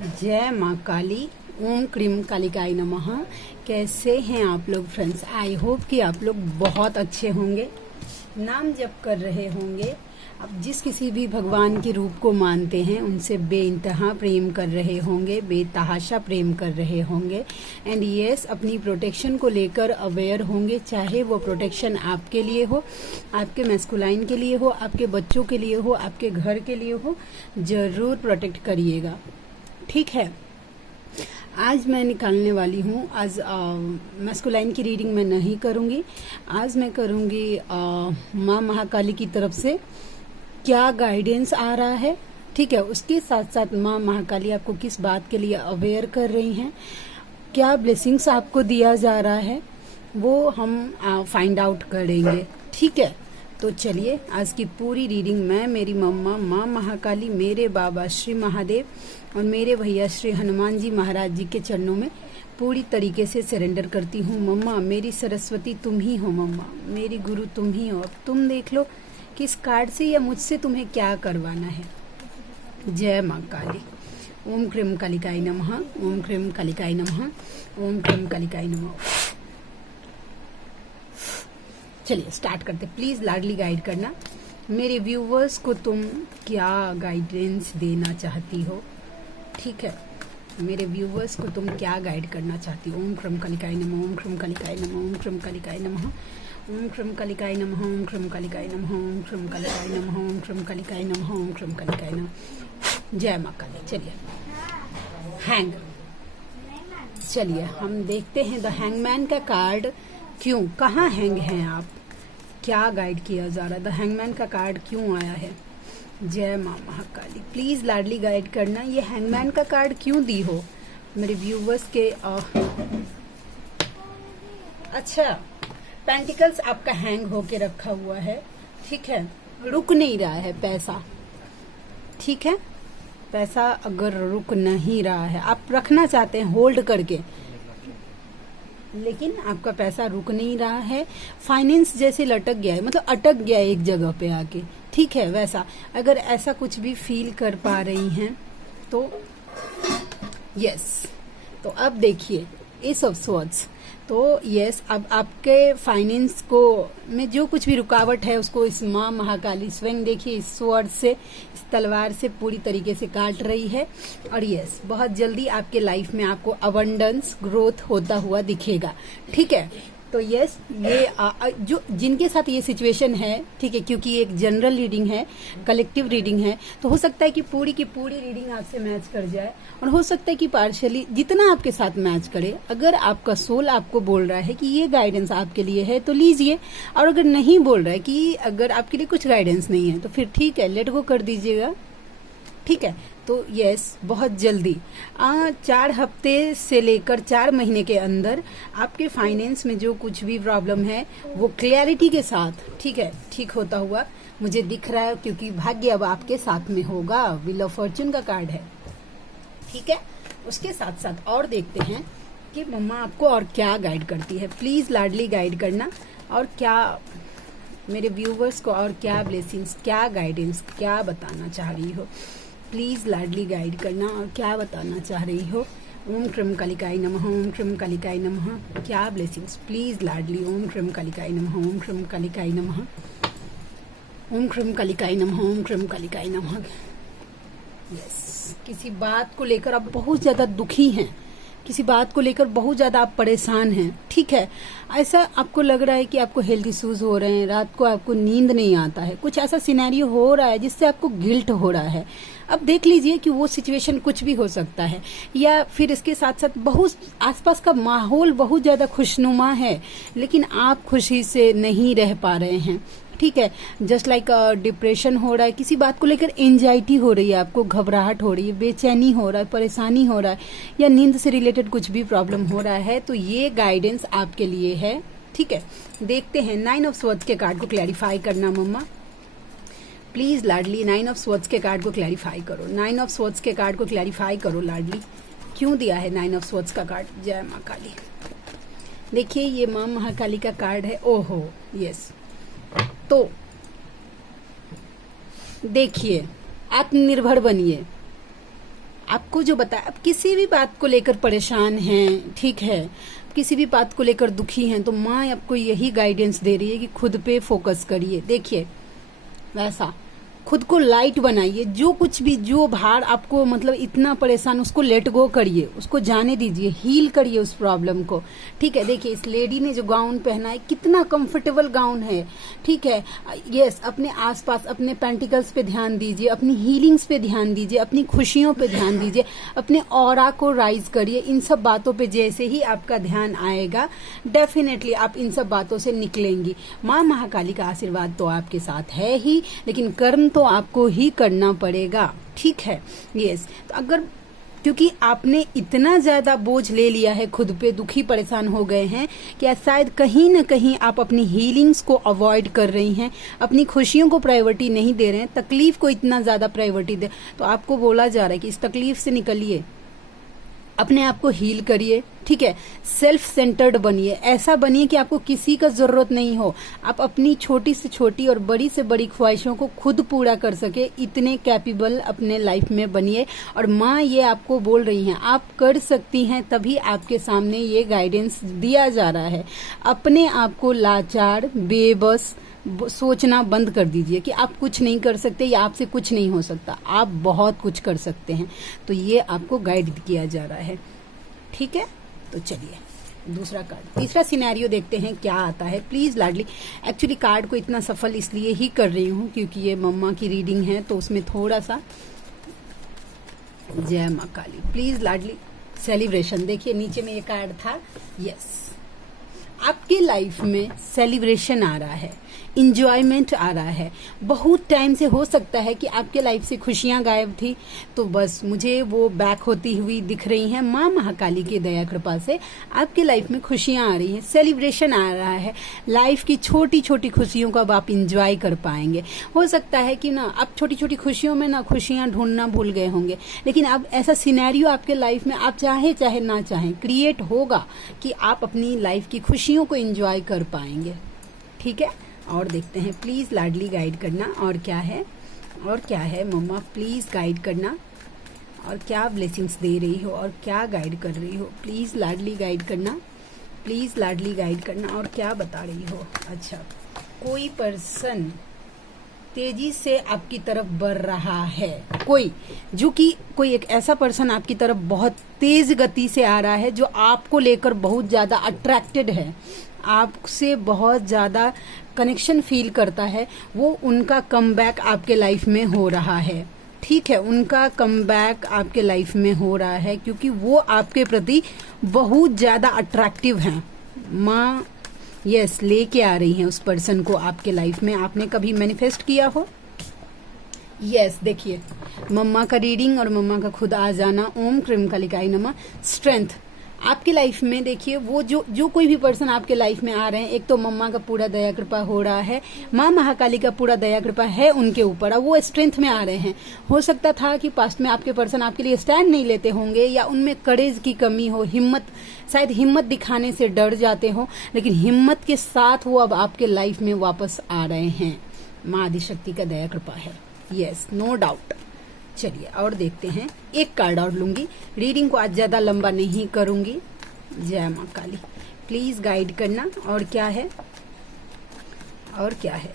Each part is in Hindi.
जय माँ काली। ओम क्रीम कालिकाय नमः। कैसे हैं आप लोग फ्रेंड्स? आई होप कि आप लोग बहुत अच्छे होंगे, नाम जप कर रहे होंगे। अब जिस किसी भी भगवान के रूप को मानते हैं उनसे बेइंतहा प्रेम कर रहे होंगे, बेतहाशा प्रेम कर रहे होंगे। एंड यस, अपनी प्रोटेक्शन को लेकर अवेयर होंगे, चाहे वो प्रोटेक्शन आपके लिए हो, आपके मैस्कुलाइन के लिए हो, आपके बच्चों के लिए हो, आपके घर के लिए हो। जरूर प्रोटेक्ट करिएगा, ठीक है। आज मैं निकालने वाली हूँ, आज मैस्कुलाइन की रीडिंग मैं नहीं करूँगी। आज मैं करूँगी माँ महाकाली की तरफ से क्या गाइडेंस आ रहा है, ठीक है। उसके साथ साथ माँ महाकाली आपको किस बात के लिए अवेयर कर रही हैं, क्या ब्लेसिंग्स आपको दिया जा रहा है, वो हम फाइंड आउट करेंगे, ठीक है। तो चलिए, आज की पूरी रीडिंग मैं, मेरी मम्मा माँ महाकाली, मेरे बाबा श्री महादेव और मेरे भैया श्री हनुमान जी महाराज जी के चरणों में पूरी तरीके से सरेंडर करती हूँ। मम्मा मेरी सरस्वती तुम ही हो, मम्मा मेरी गुरु तुम ही हो। अब तुम देख लो कि इस कार्ड से या मुझसे तुम्हें क्या करवाना है। जय माँ काली। ओम क्रीम कालिकाय नमः। ओम क्रीम कालिकाय नमः। ओम क्रीम कालिकाय नमः। चलिए स्टार्ट करते। प्लीज लाडली गाइड करना मेरे व्यूवर्स को, तुम क्या गाइडेंस देना चाहती हो, ठीक है। मेरे व्यूवर्स को तुम क्या गाइड करना चाहती हो। ओम क्रम कालिकाय नमः। ओम क्रम कालिकाय नमः। ओम क्रम कालिकाय नमः। ओम क्रम कालिकाय नमः। ओम क्रम कालिकाय नमः। ओम क्रम कालिकाय नमः। ओम क्रम कालिकाय नमः। ओम क्रम कालिकाय नमः। जय माँ काली। चलिए हैंग, चलिए हम देखते हैं द हैंगमैन का कार्ड। क्यों, कहाँ हैंग हैं आप, क्या गाइड किया जा रहा है, द हैंगमैन का कार्ड क्यों आया है। जय माँ महाकाली। प्लीज लाडली गाइड करना, ये हैंगमैन का कार्ड क्यों दी हो मेरे व्यूवर्स के। अच्छा, पेंटिकल्स आपका हैंग होके रखा हुआ है, ठीक है, रुक नहीं रहा है पैसा, ठीक है। पैसा अगर रुक नहीं रहा है, आप रखना चाहते हैं होल्ड करके, लेकिन आपका पैसा रुक नहीं रहा है। फाइनेंस जैसे लटक गया है, मतलब अटक गया है एक जगह पे आके, ठीक है। वैसा अगर ऐसा कुछ भी फील कर पा रही हैं तो यस। तो अब देखिए एस ऑफ स्वॉर्ड्स, तो यस, अब आपके फाइनेंस को में जो कुछ भी रुकावट है उसको इस माँ महाकाली स्वयं देखिए इस स्वॉर्ड से, इस तलवार से पूरी तरीके से काट रही है। और यस, बहुत जल्दी आपके लाइफ में आपको अबंडेंस ग्रोथ होता हुआ दिखेगा, ठीक है। तो यस, ये जो जिनके साथ ये सिचुएशन है, ठीक है, क्योंकि एक जनरल रीडिंग है, कलेक्टिव रीडिंग है, तो हो सकता है कि पूरी की पूरी रीडिंग आपसे मैच कर जाए, और हो सकता है कि पार्शियली जितना आपके साथ मैच करे। अगर आपका सोल आपको बोल रहा है कि ये गाइडेंस आपके लिए है तो लीजिए, और अगर नहीं बोल रहा है कि अगर आपके लिए कुछ गाइडेंस नहीं है तो फिर ठीक है, लेट गो कर दीजिएगा, ठीक है। तो यस, बहुत जल्दी 4 हफ्ते से लेकर 4 महीने के अंदर आपके फाइनेंस में जो कुछ भी प्रॉब्लम है वो क्लैरिटी के साथ, ठीक है, ठीक होता हुआ मुझे दिख रहा है, क्योंकि भाग्य अब आपके साथ में होगा। व्हील ऑफ फॉर्च्यून का कार्ड है, ठीक है। उसके साथ साथ और देखते हैं कि मम्मा आपको और क्या गाइड करती है। प्लीज लाडली गाइड करना, और क्या मेरे व्यूवर्स को और क्या ब्लेसिंग्स, क्या गाइडेंस, क्या बताना चाह रही हो। प्लीज लाडली गाइड करना, और क्या बताना चाह रही हो। ओम क्रीम कालिकाय नमः। ओम क्रीम कालिकाय नमः। क्या ब्लेसिंग्स, प्लीज लाडली। ओम क्रीम कालिकाय नमः। ओम क्रीम कालिकाय नमः। ओम क्रीम कालिकाय नमः। ओम क्रीम कालिकाय नमः। यस, किसी बात को लेकर आप बहुत ज्यादा दुखी हैं, किसी बात को लेकर बहुत ज्यादा आप परेशान हैं, ठीक है। ऐसा आपको लग रहा है कि आपको हेल्थ इश्यूज हो रहे हैं, रात को आपको नींद नहीं आता है, कुछ ऐसा सिनेरियो हो रहा है जिससे आपको गिल्ट हो रहा है। अब देख लीजिए कि वो सिचुएशन कुछ भी हो सकता है, या फिर इसके साथ साथ बहुत आसपास का माहौल बहुत ज्यादा खुशनुमा है, लेकिन आप खुशी से नहीं रह पा रहे हैं, ठीक है। जस्ट लाइक डिप्रेशन हो रहा है, किसी बात को लेकर एंजाइटी हो रही है, आपको घबराहट हो रही है, बेचैनी हो रहा है, परेशानी हो रहा है, या नींद से रिलेटेड कुछ भी प्रॉब्लम हो रहा है, तो ये गाइडेंस आपके लिए है, ठीक है। देखते हैं 9 ऑफ स्वॉर्ड्स के कार्ड को क्लैरिफाई करना मम्मा। प्लीज लाडली 9 ऑफ स्वॉर्ड्स के कार्ड को क्लैरिफाई करो। 9 ऑफ स्वॉर्ड्स के कार्ड को क्लैरिफाई करो लाडली, क्यों दिया है 9 ऑफ स्वॉर्ड्स का कार्ड। जय माँ काली। देखिए ये माँ महाकाली का कार्ड है। ओहो यस, तो देखिए आत्मनिर्भर बनिए, आपको जो बताया, आप किसी भी बात को लेकर परेशान हैं, ठीक है, किसी भी बात को लेकर दुखी हैं, तो माँ आपको यही गाइडेंस दे रही है कि खुद पे फोकस करिए। देखिए वैसा खुद को लाइट बनाइए, जो कुछ भी, जो भार आपको मतलब इतना परेशान, उसको लेट गो करिए, उसको जाने दीजिए, हील करिए उस प्रॉब्लम को, ठीक है। देखिए इस लेडी ने जो गाउन पहना है, कितना कंफर्टेबल गाउन है, ठीक है। यस, अपने आसपास अपने पेंटिकल्स पे ध्यान दीजिए, अपनी हीलिंग्स पे ध्यान दीजिए, अपनी खुशियों पे ध्यान दीजिए, अपने ऑरा को राइज करिए। इन सब बातों पे जैसे ही आपका ध्यान आएगा, डेफिनेटली आप इन सब बातों से निकलेंगी। माँ महाकाली का आशीर्वाद तो आपके साथ है ही, लेकिन कर्म तो आपको ही करना पड़ेगा, ठीक है। यस, तो अगर क्योंकि आपने इतना ज्यादा बोझ ले लिया है, खुद पे दुखी परेशान हो गए हैं कि शायद कहीं ना कहीं आप अपनी हीलिंग्स को अवॉइड कर रही हैं, अपनी खुशियों को प्रायोरिटी नहीं दे रहे हैं, तकलीफ को इतना ज्यादा प्रायोरिटी दे, तो आपको बोला जा रहा है कि इस तकलीफ से निकलिए, अपने आप को हील करिए, ठीक है। सेल्फ सेंटर्ड बनिए, ऐसा बनिए कि आपको किसी का जरूरत नहीं हो, आप अपनी छोटी से छोटी और बड़ी से बड़ी ख्वाहिशों को खुद पूरा कर सके, इतने कैपेबल अपने लाइफ में बनिए। और माँ ये आपको बोल रही हैं, आप कर सकती हैं, तभी आपके सामने ये गाइडेंस दिया जा रहा है। अपने आप को लाचार, बेबस सोचना बंद कर दीजिए कि आप कुछ नहीं कर सकते या आपसे कुछ नहीं हो सकता, आप बहुत कुछ कर सकते हैं। तो ये आपको गाइड किया जा रहा है, ठीक है। तो चलिए दूसरा कार्ड, तीसरा सिनेरियो देखते हैं क्या आता है। प्लीज लाडली, एक्चुअली कार्ड को इतना सफल इसलिए ही कर रही हूँ क्योंकि ये मम्मा की रीडिंग है, तो उसमें थोड़ा सा जय माँ काली। Please Ladli, celebration. देखिए नीचे में ये कार्ड था, यस, आपके लाइफ में सेलिब्रेशन आ रहा है, इंजॉयमेंट आ रहा है। बहुत टाइम से हो सकता है कि आपके लाइफ से खुशियां गायब थी, तो बस मुझे वो बैक होती हुई दिख रही हैं। माँ महाकाली की दया कृपा से आपके लाइफ में खुशियां आ रही हैं, सेलिब्रेशन आ रहा है। लाइफ की छोटी छोटी खुशियों को अब आप इंजॉय कर पाएंगे। हो सकता है कि ना आप छोटी छोटी खुशियों में ना खुशियां ढूंढना भूल गए होंगे, लेकिन अब ऐसा सिनेरियो आपके लाइफ में, आप चाहे चाहे ना चाहे, क्रिएट होगा कि आप अपनी लाइफ की खुशियों को इंजॉय कर पाएंगे, ठीक है। और देखते हैं, प्लीज लाडली गाइड करना, और क्या है, और क्या है मम्मा, प्लीज गाइड करना, और क्या ब्लेसिंग्स दे रही हो, और क्या गाइड कर रही हो। प्लीज लाडली गाइड करना, प्लीज लाडली गाइड करना, और क्या बता रही हो। अच्छा, कोई पर्सन तेजी से आपकी तरफ बढ़ रहा है, कोई एक ऐसा पर्सन आपकी तरफ बहुत तेज गति से आ रहा है, जो आपको लेकर बहुत ज्यादा अट्रैक्टेड है, आपसे बहुत ज्यादा कनेक्शन फील करता है। वो उनका कमबैक आपके लाइफ में हो रहा है, ठीक है, उनका कमबैक आपके लाइफ में हो रहा है, क्योंकि वो आपके प्रति बहुत ज्यादा अट्रैक्टिव हैं। माँ यस लेके आ रही हैं उस पर्सन को आपके लाइफ में। आपने कभी मैनिफेस्ट किया हो, यस देखिए मम्मा का रीडिंग और मम्मा का खुद आ जाना। ओम क्रीम कालिकाई नमः। स्ट्रेंथ आपकी लाइफ में, देखिए वो जो कोई भी पर्सन आपके लाइफ में आ रहे हैं, एक तो मम्मा का पूरा दया कृपा हो रहा है, माँ महाकाली का पूरा दया कृपा है उनके ऊपर, अब वो स्ट्रेंथ में आ रहे हैं। हो सकता था कि पास्ट में आपके पर्सन आपके लिए स्टैंड नहीं लेते होंगे, या उनमें करेज की कमी हो, हिम्मत, शायद हिम्मत दिखाने से डर जाते हो, लेकिन हिम्मत के साथ वो अब आपके लाइफ में वापस आ रहे हैं। माँ आदिशक्ति का दया कृपा है, यस नो डाउट। चलिए और देखते हैं, एक कार्ड और लूंगी, रीडिंग को आज ज्यादा लंबा नहीं करूंगी। जय माँ काली, प्लीज गाइड करना। और क्या है, और क्या है,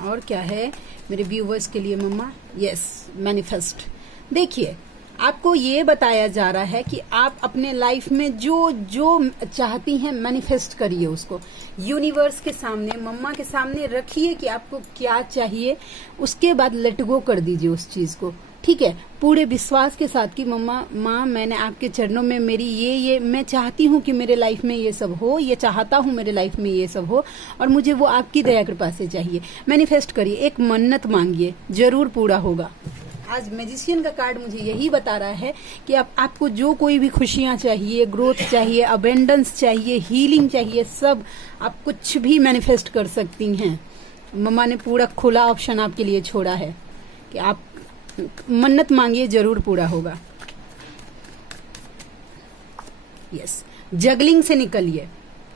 और क्या है मेरे व्यूवर्स के लिए मम्मा। Yes manifest. देखिए आपको ये बताया जा रहा है कि आप अपने लाइफ में जो जो चाहती हैं मैनिफेस्ट करिए, उसको यूनिवर्स के सामने, मम्मा के सामने रखिए कि आपको क्या चाहिए, उसके बाद लेट गो कर दीजिए उस चीज को, ठीक है, पूरे विश्वास के साथ कि मम्मा माँ मैंने आपके चरणों में मेरी ये मैं चाहती हूँ कि मेरे लाइफ में ये सब हो, ये चाहता हूँ मेरे लाइफ में ये सब हो, और मुझे वो आपकी दया कृपा से चाहिए। मैनिफेस्ट करिए, एक मन्नत मांगिए, जरूर पूरा होगा। आज मैजिशियन का कार्ड मुझे यही बता रहा है कि आपको जो कोई भी खुशियां चाहिए, ग्रोथ चाहिए, अबेंडेंस चाहिए, हीलिंग चाहिए, सब आप कुछ भी मैनिफेस्ट कर सकती हैं। मम्मा ने पूरा खुला ऑप्शन आपके लिए छोड़ा है कि आप मन्नत मांगिए, जरूर पूरा होगा। यस, जगलिंग से निकलिए,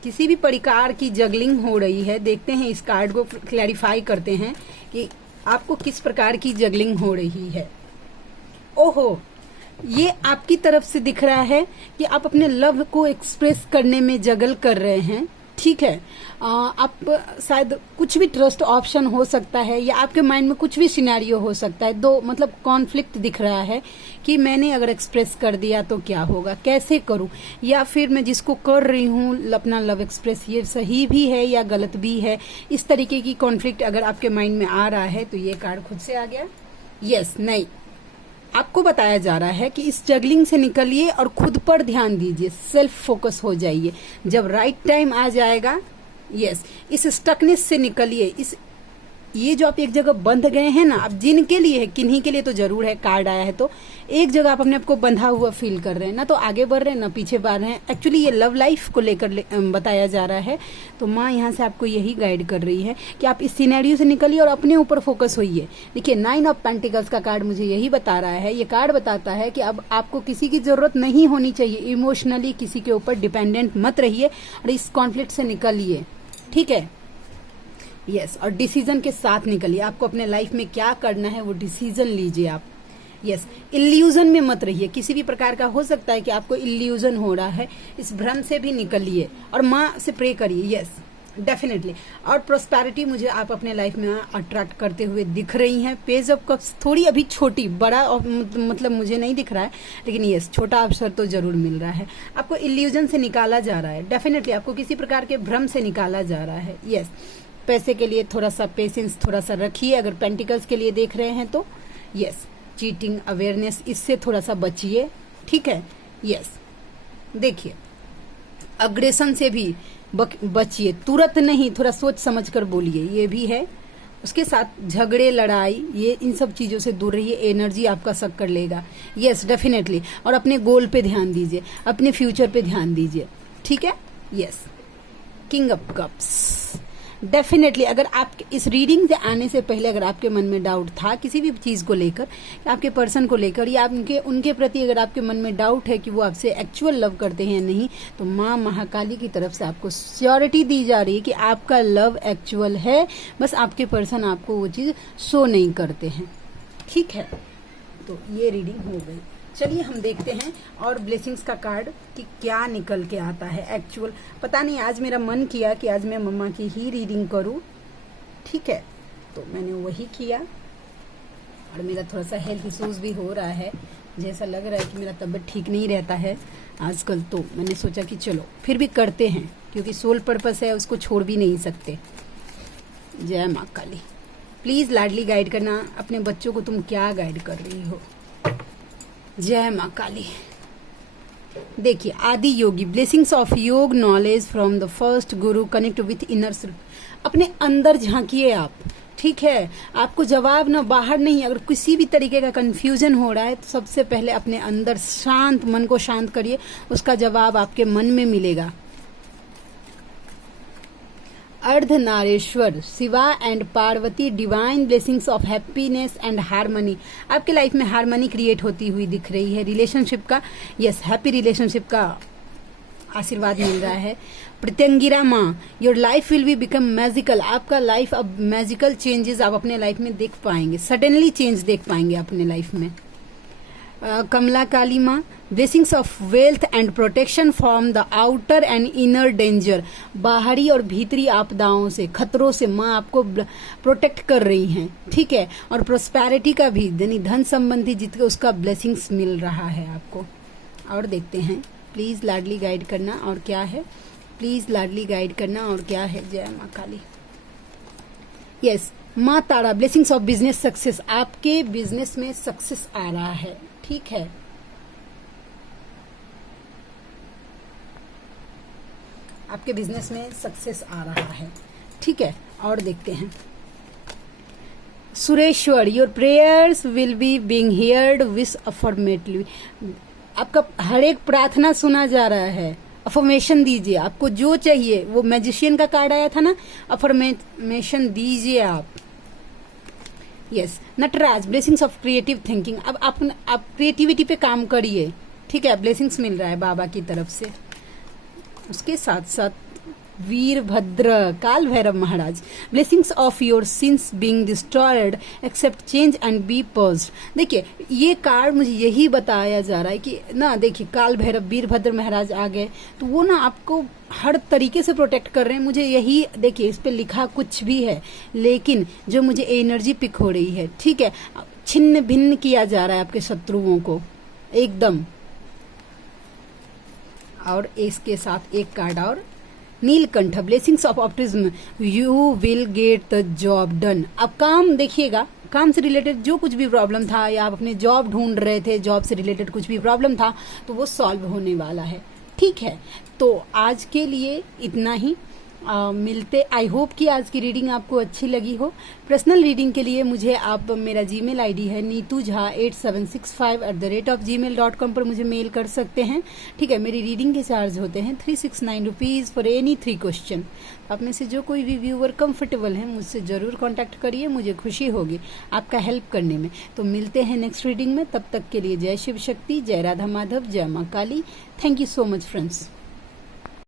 किसी भी प्रकार की जगलिंग हो रही है। देखते हैं इस कार्ड को क्लैरिफाई करते हैं कि आपको किस प्रकार की जगलिंग हो रही है। ओहो, ये आपकी तरफ से दिख रहा है कि आप अपने लव को एक्सप्रेस करने में जगल कर रहे हैं, ठीक है। आप शायद कुछ भी ट्रस्ट ऑप्शन हो सकता है, या आपके माइंड में कुछ भी सिनेरियो हो सकता है। दो मतलब कॉन्फ्लिक्ट दिख रहा है कि मैंने अगर एक्सप्रेस कर दिया तो क्या होगा, कैसे करूं, या फिर मैं जिसको कर रही हूं अपना लव एक्सप्रेस, ये सही भी है या गलत भी है। इस तरीके की कॉन्फ्लिक्ट अगर आपके माइंड में आ रहा है तो ये कार्ड खुद से आ गया। यस, नहीं, आपको बताया जा रहा है कि इस जगलिंग से निकलिए और खुद पर ध्यान दीजिए, सेल्फ फोकस हो जाइए। जब राइट टाइम आ जाएगा, यस, इस स्टकनेस से निकलिए। ये जो आप एक जगह बंध गए हैं ना, अब जिनके लिए है, किन्हीं के लिए तो जरूर है, कार्ड आया है तो एक जगह आप अपने आप को बंधा हुआ फील कर रहे हैं ना, तो आगे बढ़ रहे हैं ना पीछे बढ़ रहे हैं। एक्चुअली ये लव लाइफ को लेकर बताया जा रहा है। तो माँ यहाँ से आपको यही गाइड कर रही है कि आप इस सिनेरियो से निकलिए और अपने ऊपर फोकस होइए। देखिए 9 ऑफ पेंटिकल्स का कार्ड मुझे यही बता रहा है। ये कार्ड बताता है कि अब आपको किसी की जरूरत नहीं होनी चाहिए, इमोशनली किसी के ऊपर डिपेंडेंट मत रहिए और इस कॉन्फ्लिक्ट से निकलिए, ठीक है। यस, और डिसीजन के साथ निकलिए। आपको अपने लाइफ में क्या करना है वो डिसीजन लीजिए आप। यस, इल्यूजन में मत रहिए। किसी भी प्रकार का हो सकता है कि आपको इल्यूजन हो रहा है, इस भ्रम से भी निकलिए और माँ से प्रे करिए। Yes, definitely. और प्रोस्पेरिटी मुझे आप अपने लाइफ में अट्रैक्ट करते हुए दिख रही हैं। पेज ऑफ कप्स थोड़ी अभी छोटी, बड़ा मतलब मुझे नहीं दिख रहा है, लेकिन यस, छोटा अवसर तो जरूर मिल रहा है। आपको इल्यूजन से निकाला जा रहा है, डेफिनेटली आपको किसी प्रकार के भ्रम से निकाला जा रहा है। यस, पैसे के लिए थोड़ा सा पेशेंस थोड़ा सा रखिए। अगर पेंटिकल्स के लिए देख रहे हैं तो यस, चीटिंग अवेयरनेस, इससे थोड़ा सा बचिए, ठीक है। यस, देखिए अग्रेशन से भी बचिए, तुरंत नहीं, थोड़ा सोच समझ कर बोलिए, ये भी है। उसके साथ झगड़े लड़ाई, ये इन सब चीजों से दूर रहिए, एनर्जी आपका सक कर लेगा। Yes, definitely. और अपने गोल पे ध्यान दीजिए, अपने फ्यूचर पे ध्यान दीजिए, ठीक है। Yes, king of cups, definitely. अगर आप इस रीडिंग से आने से पहले अगर आपके मन में डाउट था किसी भी चीज को लेकर, आपके पर्सन को लेकर, या उनके प्रति अगर आपके मन में डाउट है कि वो आपसे एक्चुअल लव करते हैं या नहीं, तो माँ महाकाली की तरफ से आपको श्योरिटी दी जा रही है कि आपका लव एक्चुअल है, बस आपके पर्सन आपको वो चीज शो नहीं करते हैं, ठीक है। तो ये रीडिंग हो गई। चलिए हम देखते हैं और ब्लेसिंग्स का कार्ड कि क्या निकल के आता है एक्चुअल। पता नहीं, आज मेरा मन किया कि आज मैं मम्मा की ही रीडिंग करूं, ठीक है, तो मैंने वही किया। और मेरा थोड़ा सा हेल्थ इश्यूज भी हो रहा है, जैसा लग रहा है कि मेरा तबीयत ठीक नहीं रहता है आजकल, तो मैंने सोचा कि चलो फिर भी करते हैं, क्योंकि सोल पर्पस है, उसको छोड़ भी नहीं सकते। जय माँ काली। प्लीज लाडली गाइड करना अपने बच्चों को, तुम क्या गाइड कर रही हो। जय माँ काली। देखिए आदि योगी, ब्लेसिंग्स ऑफ योग knowledge from the first Guru, connect with inner self. अपने अंदर झांकिए आप, ठीक है। आपको जवाब ना बाहर नहीं, अगर किसी भी तरीके का कंफ्यूजन हो रहा है तो सबसे पहले अपने अंदर शांत मन को शांत करिए, उसका जवाब आपके मन में मिलेगा। Ardhanarishvara, Shiva and Parvati, divine blessings of happiness and harmony. आपके लाइफ में हार्मनी क्रिएट होती हुई दिख रही है, रिलेशनशिप का, यस, हैप्पी रिलेशनशिप का आशीर्वाद मिल रहा है। प्रत्यंगिरा माँ, your life will be become magical. आपका लाइफ अब मैजिकल चेंजेस आप अपने लाइफ में देख पाएंगे, सडनली चेंज देख पाएंगे अपने लाइफ में। कमला काली माँ, blessings of wealth and protection from the outer and inner danger. बाहरी और भीतरी आपदाओं से, खतरों से माँ आपको प्रोटेक्ट कर रही हैं, ठीक है। और प्रोस्पेरिटी का भी, यानी धन संबंधी जितने उसका ब्लेसिंग्स मिल रहा है आपको। और देखते हैं, प्लीज लाडली गाइड करना और क्या है, प्लीज लाडली गाइड करना और क्या है। जय माँ काली। यस, माँ तारा, ब्लेसिंग्स ऑफ बिजनेस सक्सेस। आपके बिजनेस में सक्सेस आ रहा है, ठीक है। आपके बिजनेस में सक्सेस आ रहा है, ठीक है। और देखते हैं, Sureshwar, your prayers will be being heard with affirmatively. आपका हर एक प्रार्थना सुना जा रहा है। अफर्मेशन दीजिए, आपको जो चाहिए, वो मैजिशियन का कार्ड आया था ना, अफर्मेशन दीजिए आप। Yes, Nataraj, blessings of creative thinking. अब आप क्रिएटिविटी पे काम करिए, ठीक है। ब्लेसिंग्स मिल रहा है बाबा की तरफ से। उसके साथ साथ वीरभद्र, काल भैरव महाराज, blessings of your sins being destroyed, accept change and be poised. देखिए ये कार्ड मुझे यही बताया जा रहा है कि ना, देखिए काल भैरव वीरभद्र महाराज आ गए तो वो ना आपको हर तरीके से प्रोटेक्ट कर रहे हैं। मुझे यही, देखिए इस पे लिखा कुछ भी है, लेकिन जो मुझे एनर्जी पिक हो रही है, ठीक है, छिन्न भिन्न किया जा रहा है आपके शत्रुओं को एकदम। और इसके साथ एक कार्ड और, Neelkanth, blessings of optimism, you will get the job done. अब काम देखिएगा, काम से रिलेटेड जो कुछ भी प्रॉब्लम था या आप अपने जॉब ढूंढ रहे थे, जॉब से रिलेटेड कुछ भी प्रॉब्लम था तो वो सॉल्व होने वाला है, ठीक है। तो आज के लिए इतना ही, मिलते, आई होप कि आज की रीडिंग आपको अच्छी लगी हो। पर्सनल रीडिंग के लिए मुझे आप, मेरा जीमेल आईडी है neetujha8765@gmail.com पर मुझे मेल कर सकते हैं, ठीक है। मेरी रीडिंग के चार्ज होते हैं 369 रुपीज़ फॉर एनी 3 क्वेश्चन। आप में से जो कोई भी व्यूअर कंफर्टेबल है मुझसे ज़रूर कॉन्टैक्ट करिए, मुझे खुशी होगी आपका हेल्प करने में। तो मिलते हैं नेक्स्ट रीडिंग में, तब तक के लिए जय शिव शक्ति, जय राधा माधव, जय माँ Kali. Thank you so much friends.